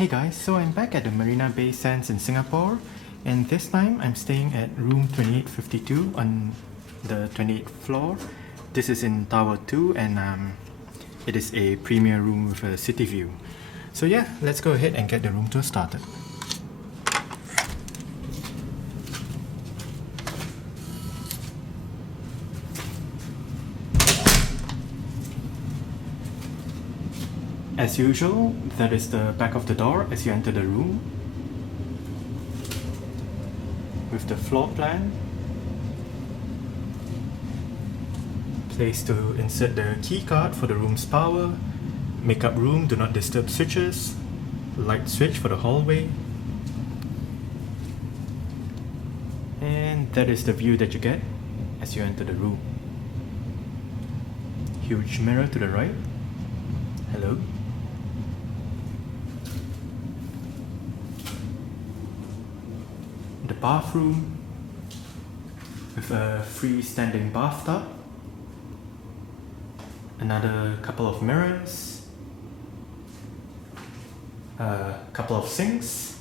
Hey guys, so I'm back at the Marina Bay Sands in Singapore, and this time I'm staying at room 2852 on the 28th floor. This is in Tower 2 and it is a premier room with a city view. So yeah, let's go ahead and get the room tour started. As usual, that is the back of the door as you enter the room, with the floor plan, place to insert the key card for the room's power, makeup room do not disturb switches, light switch for the hallway, and that is the view that you get as you enter the room. Huge mirror to the right. Hello. The bathroom with a freestanding bathtub, another couple of mirrors, a couple of sinks,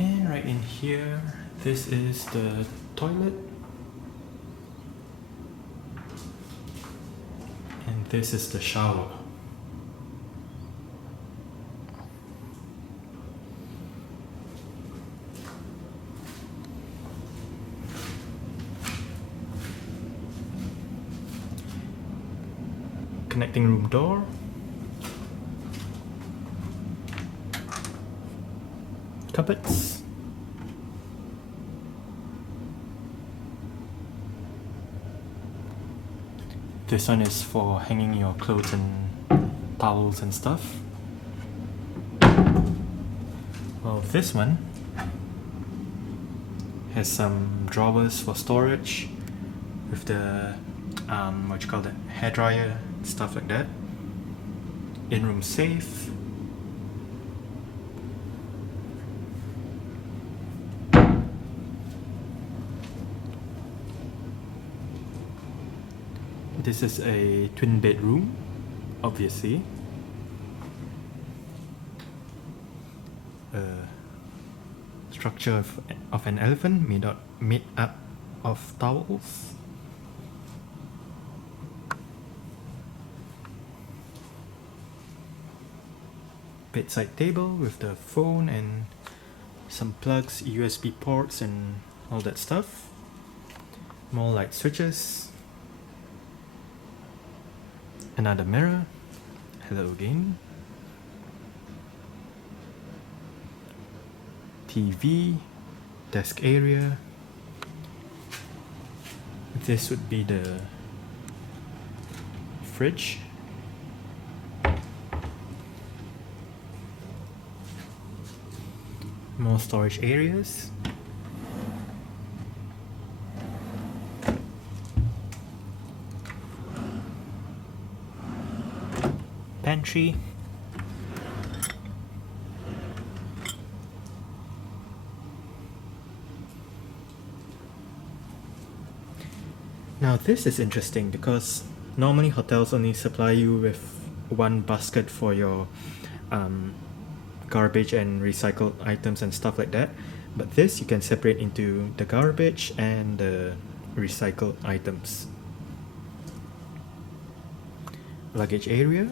and right in here, this is the toilet, and this is the shower. Connecting room door, cupboards, this one is for hanging your clothes and towels and stuff. Well, this one has some drawers for storage with the what you call that, hairdryer, stuff like that. In-room safe. This is a twin bedroom, obviously. Structure of an elephant made up of towels. Bedside table with the phone and some plugs, USB ports and all that stuff. More light switches. Another mirror. Hello again. TV, desk area. This would be the fridge. More storage areas. Pantry. Now this is interesting because normally hotels only supply you with one basket for your garbage and recycled items and stuff like that, but this you can separate into the garbage and the recycled items. Luggage area,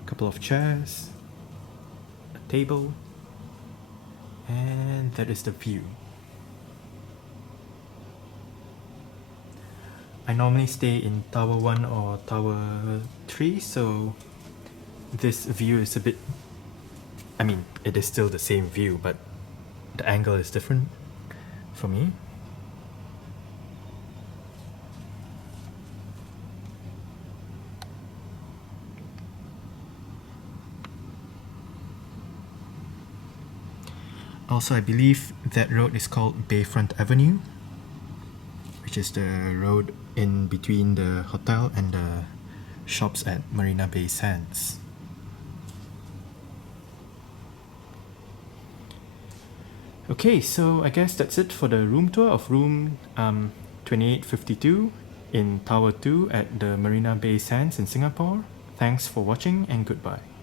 a couple of chairs, a table, and that is the view. I normally stay in Tower 1 or Tower 3, so this view is a bit, I mean, it is still the same view, but the angle is different for me. Also, I believe that road is called Bayfront Avenue, which is the road in between the hotel and the shops at Marina Bay Sands. Okay, so I guess that's it for the room tour of room 2852 in Tower 2 at the Marina Bay Sands in Singapore. Thanks for watching and goodbye.